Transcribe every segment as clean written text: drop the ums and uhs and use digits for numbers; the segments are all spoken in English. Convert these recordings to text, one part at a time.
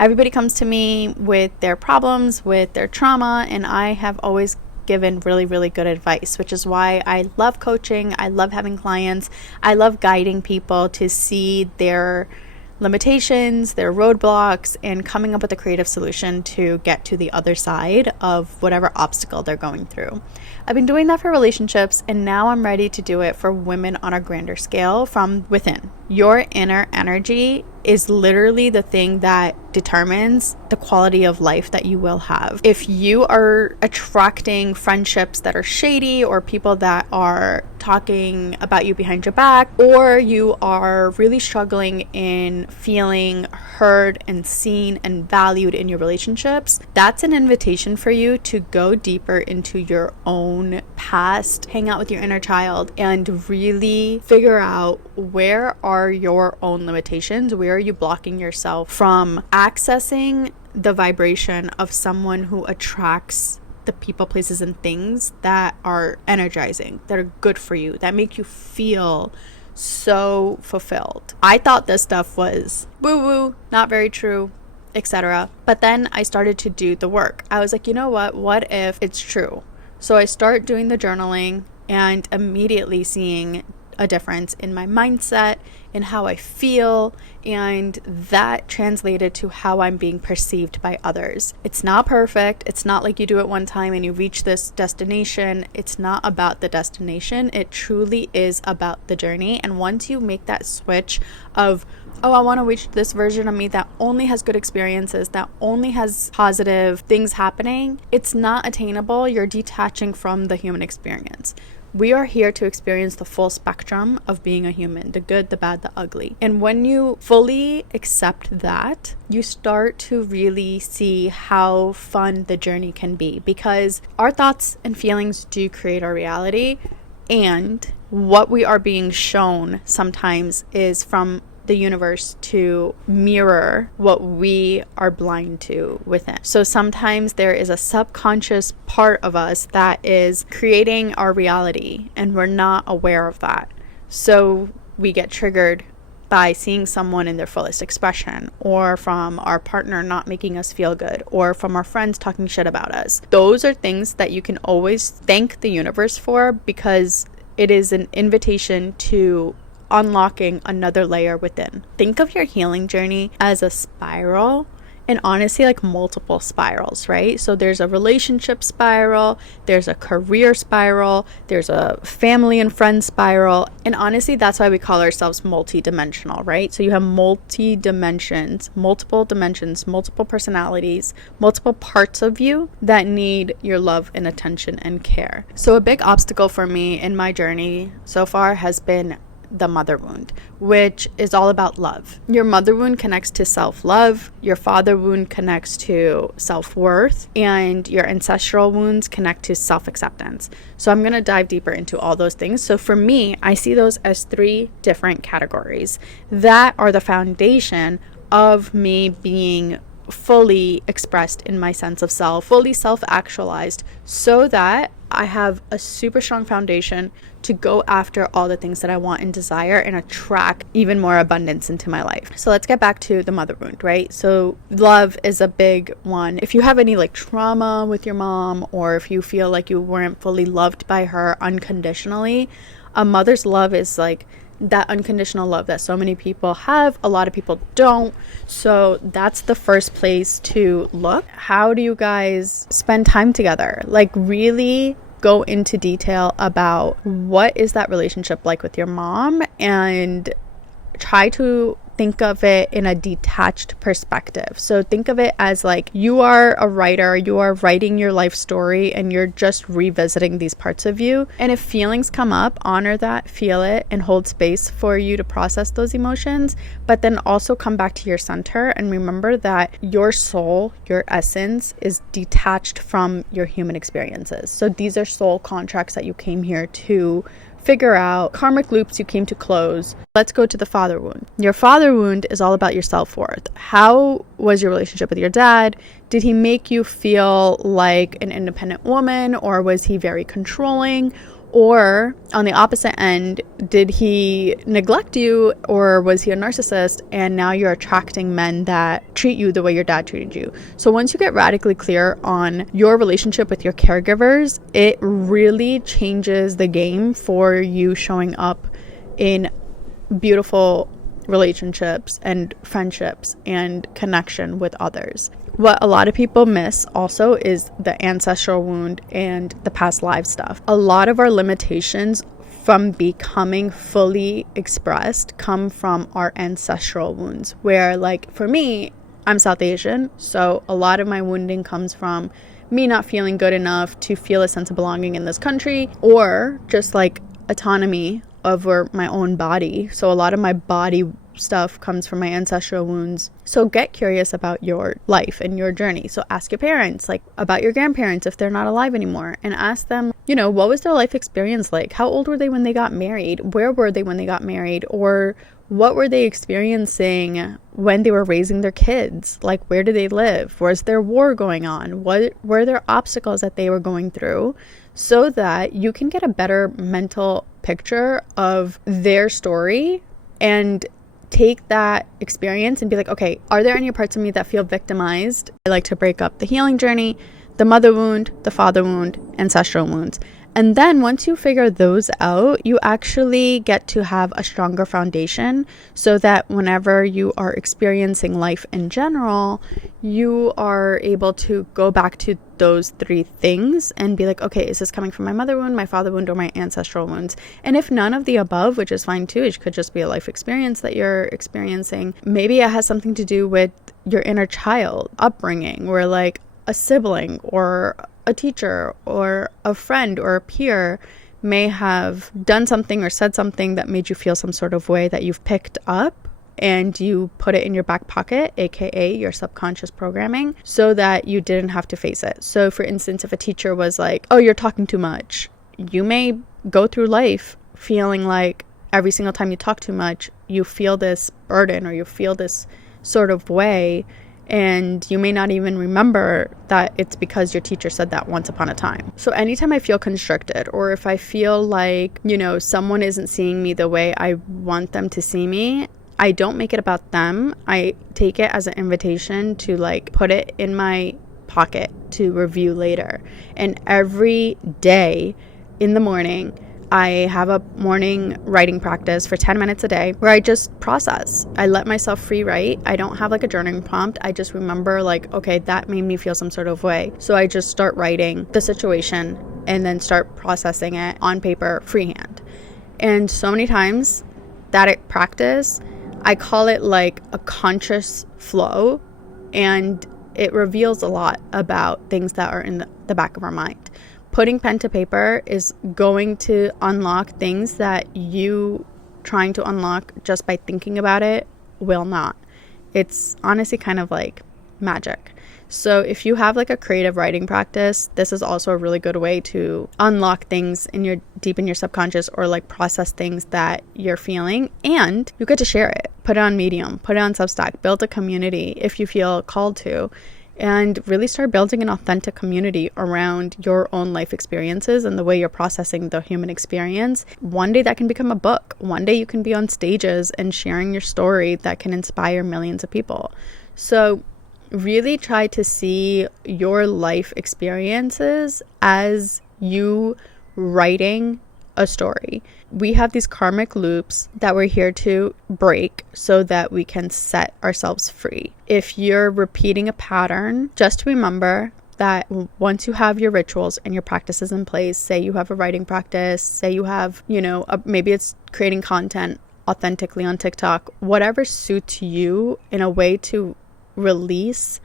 Everybody comes to me with their problems, with their trauma, and I have always given really, really good advice, which is why I love coaching. I love having clients. I love guiding people to see their limitations, their roadblocks, and coming up with a creative solution to get to the other side of whatever obstacle they're going through. I've been doing that for relationships, and now I'm ready to do it for women on a grander scale from within. Your inner energy is literally the thing that determines the quality of life that you will have. If you are attracting friendships that are shady or people that are talking about you behind your back, or you are really struggling in feeling heard and seen and valued in your relationships, that's an invitation for you to go deeper into your own past, hang out with your inner child, and really figure out where are your own limitations, where are you blocking yourself from accessing the vibration of someone who attracts the people, places, and things that are energizing, that are good for you, that make you feel so fulfilled. I thought this stuff was woo-woo, not very true, etc. But then I started to do the work. I was like, you know what if it's true? So I start doing the journaling and immediately seeing a difference in my mindset, in how I feel, and that translated to how I'm being perceived by others. It's not perfect. It's not like you do it one time and you reach this destination. It's not about the destination. It truly is about the journey. And once you make that switch of, oh, I want to reach this version of me that only has good experiences, that only has positive things happening, it's not attainable. You're detaching from the human experience. We are here to experience the full spectrum of being a human, the good, the bad, the ugly. And when you fully accept that, you start to really see how fun the journey can be, because our thoughts and feelings do create our reality. And what we are being shown sometimes is from the universe to mirror what we are blind to within. So sometimes there is a subconscious part of us that is creating our reality and we're not aware of that. So we get triggered by seeing someone in their fullest expression, or from our partner not making us feel good, or from our friends talking shit about us. Those are things that you can always thank the universe for, because it is an invitation to unlocking another layer within. Think of your healing journey as a spiral, and honestly, like multiple spirals, right? So there's a relationship spiral, there's a career spiral, there's a family and friend spiral, and honestly, that's why we call ourselves multi-dimensional, right? So you have multi-dimensions, multiple personalities, multiple parts of you that need your love and attention and care. So a big obstacle for me in my journey so far has been the mother wound, which is all about love. Your mother wound connects to self-love, your father wound connects to self-worth, and your ancestral wounds connect to self-acceptance. So I'm going to dive deeper into all those things. So for me, I see those as 3 different categories that are the foundation of me being fully expressed in my sense of self, fully self-actualized, so that I have a super strong foundation to go after all the things that I want and desire and attract even more abundance into my life. So let's get back to the mother wound, right? So love is a big one. If you have any like trauma with your mom, or if you feel like you weren't fully loved by her unconditionally, a mother's love is like that unconditional love that so many people have. A lot of people don't. So that's the first place to look. How do you guys spend time together? Like really go into detail about what is that relationship like with your mom, and try to think of it in a detached perspective. So think of it as like you are a writer, you are writing your life story, and you're just revisiting these parts of you. And if feelings come up, honor that, feel it, and hold space for you to process those emotions. But then also come back to your center and remember that your soul, your essence, is detached from your human experiences. So these are soul contracts that you came here to figure out, karmic loops you came to close. Let's go to the father wound. Your father wound is all about your self-worth. How was your relationship with your dad? Did he make you feel like an independent woman, or was he very controlling? Or on the opposite end, did he neglect you, or was he a narcissist and now you're attracting men that treat you the way your dad treated you? So once you get radically clear on your relationship with your caregivers, it really changes the game for you showing up in beautiful relationships and friendships and connection with others. What a lot of people miss also is the ancestral wound and the past life stuff. A lot of our limitations from becoming fully expressed come from our ancestral wounds, where, like, for me, I'm South Asian, so a lot of my wounding comes from me not feeling good enough to feel a sense of belonging in this country, or just like autonomy over my own body. So a lot of my body stuff comes from my ancestral wounds. So get curious about your life and your journey. So ask your parents, like, about your grandparents if they're not alive anymore, and ask them, you know, what was their life experience like? How old were they when they got married? Where were they when they got married? Or what were they experiencing when they were raising their kids? Like, where did they live? Was there war going on? What were there obstacles that they were going through? So that you can get a better mental picture of their story and take that experience and be like, okay, are there any parts of me that feel victimized? I like to break up the healing journey, the mother wound, the father wound, ancestral wounds. And then once you figure those out, you actually get to have a stronger foundation so that whenever you are experiencing life in general, you are able to go back to those three things and be like, okay, is this coming from my mother wound, my father wound, or my ancestral wounds? And if none of the above, which is fine too, it could just be a life experience that you're experiencing. Maybe it has something to do with your inner child upbringing, where like a sibling or a teacher or a friend or a peer may have done something or said something that made you feel some sort of way that you've picked up, and you put it in your back pocket, aka your subconscious programming, so that you didn't have to face it. So for instance, if a teacher was like, oh, you're talking too much, you may go through life feeling like every single time you talk too much, you feel this burden or you feel this sort of way. And you may not even remember that it's because your teacher said that once upon a time. So anytime I feel constricted, or if I feel like, you know, someone isn't seeing me the way I want them to see me, I don't make it about them. I take it as an invitation to like put it in my pocket to review later. And every day in the morning, I have a morning writing practice for 10 minutes a day where I just process. I let myself free write. I don't have like a journaling prompt. I just remember like, okay, that made me feel some sort of way. So I just start writing the situation and then start processing it on paper freehand. And so many times that practice, I call it like a conscious flow, and it reveals a lot about things that are in the back of our mind. Putting pen to paper is going to unlock things that you trying to unlock just by thinking about it will not. It's honestly kind of like magic. So if you have like a creative writing practice, this is also a really good way to unlock things in your deep in your subconscious, or like process things that you're feeling, and you get to share it. Put it on Medium, put it on Substack, build a community if you feel called to. And really start building an authentic community around your own life experiences and the way you're processing the human experience. One day that can become a book. One day you can be on stages and sharing your story that can inspire millions of people. So really try to see your life experiences as you writing a story. We have these karmic loops that we're here to break so that we can set ourselves free. If you're repeating a pattern, just remember that once you have your rituals and your practices in place, say you have a writing practice, say you have, maybe it's creating content authentically on TikTok, whatever suits you in a way to release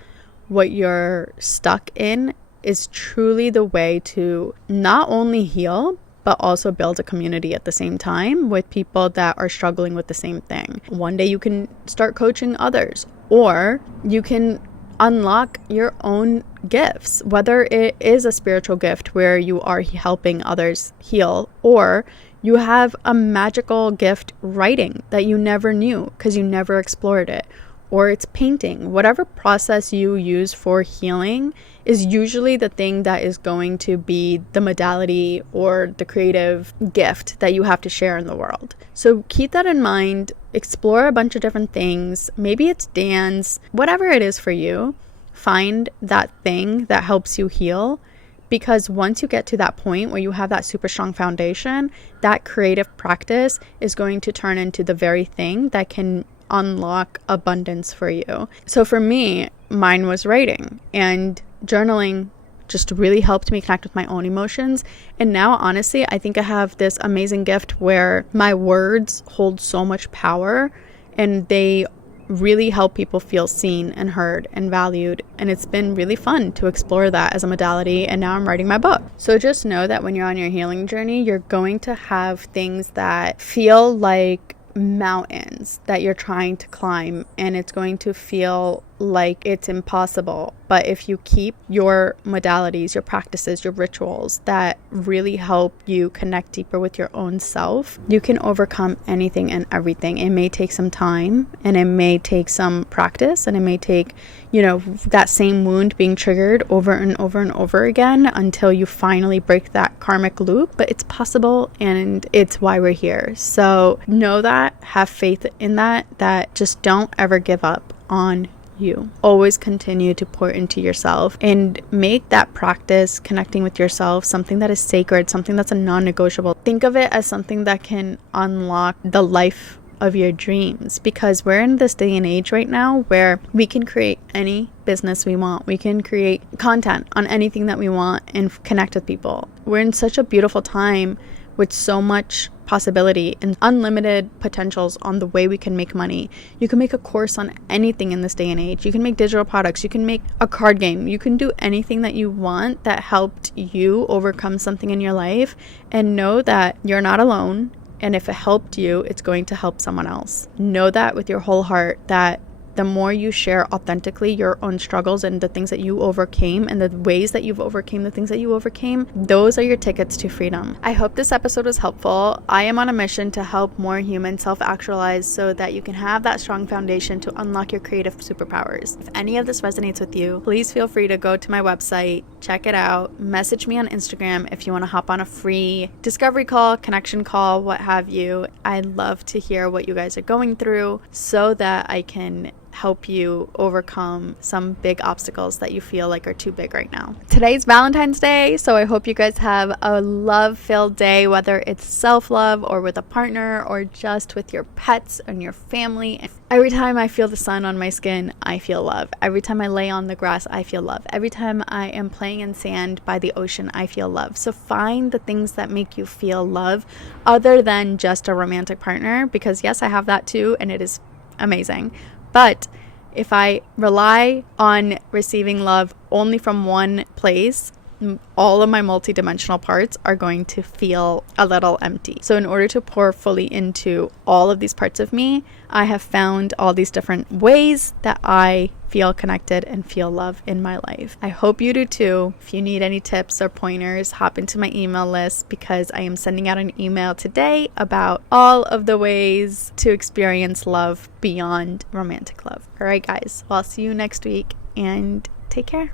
what you're stuck in is truly the way to not only heal, but also build a community at the same time with people that are struggling with the same thing. One day you can start coaching others, or you can unlock your own gifts, whether it is a spiritual gift where you are helping others heal, or you have a magical gift writing that you never knew because you never explored it, or it's painting. Whatever process you use for healing is usually the thing that is going to be the modality or the creative gift that you have to share in the world. So keep that in mind. Explore a bunch of different things. Maybe it's dance, whatever it is for you. Find that thing that helps you heal, because once you get to that point where you have that super strong foundation, that creative practice is going to turn into the very thing that can unlock abundance for you. So for me, mine was writing, and journaling just really helped me connect with my own emotions. And now, honestly, I think I have this amazing gift where my words hold so much power, and they really help people feel seen and heard and valued. And it's been really fun to explore that as a modality. And now I'm writing my book. So just know that when you're on your healing journey, you're going to have things that feel like mountains that you're trying to climb, and it's going to feel like it's impossible. But if you keep your modalities, your practices, your rituals that really help you connect deeper with your own self, you can overcome anything and everything. It may take some time, and it may take some practice, and it may take, that same wound being triggered over and over and over again until you finally break that karmic loop. But it's possible, and it's why we're here. So know that, have faith in that just don't ever give up on you. Always continue to pour into yourself and make that practice connecting with yourself something that is sacred, something that's a non-negotiable. Think of it as something that can unlock the life of your dreams, because we're in this day and age right now where we can create any business we want. We can create content on anything that we want and connect with people. We're in such a beautiful time with so much possibility and unlimited potentials on the way we can make money. You can make a course on anything in this day and age. You can make digital products. You can make a card game. You can do anything that you want that helped you overcome something in your life, and know that you're not alone. And if it helped you, it's going to help someone else. Know that with your whole heart, that the more you share authentically your own struggles and the things that you overcame and the ways that you've overcame the things that you overcame, those are your tickets to freedom. I hope this episode was helpful. I am on a mission to help more humans self-actualize so that you can have that strong foundation to unlock your creative superpowers. If any of this resonates with you, please feel free to go to my website, check it out, message me on Instagram if you want to hop on a free discovery call, connection call, what have you. I'd love to hear what you guys are going through so that I can help you overcome some big obstacles that you feel like are too big right now. Today's Valentine's Day, so I hope you guys have a love-filled day, whether it's self-love or with a partner or just with your pets and your family. Every time I feel the sun on my skin, I feel love. Every time I lay on the grass, I feel love. Every time I am playing in sand by the ocean, I feel love. So find the things that make you feel love other than just a romantic partner, because yes, I have that too, and it is amazing. But if I rely on receiving love only from one place, all of my multidimensional parts are going to feel a little empty. So in order to pour fully into all of these parts of me, I have found all these different ways that I feel connected and feel love in my life. I hope you do too. If you need any tips or pointers, hop into my email list, because I am sending out an email today about all of the ways to experience love beyond romantic love. All right, guys. Well, I'll see you next week, and take care.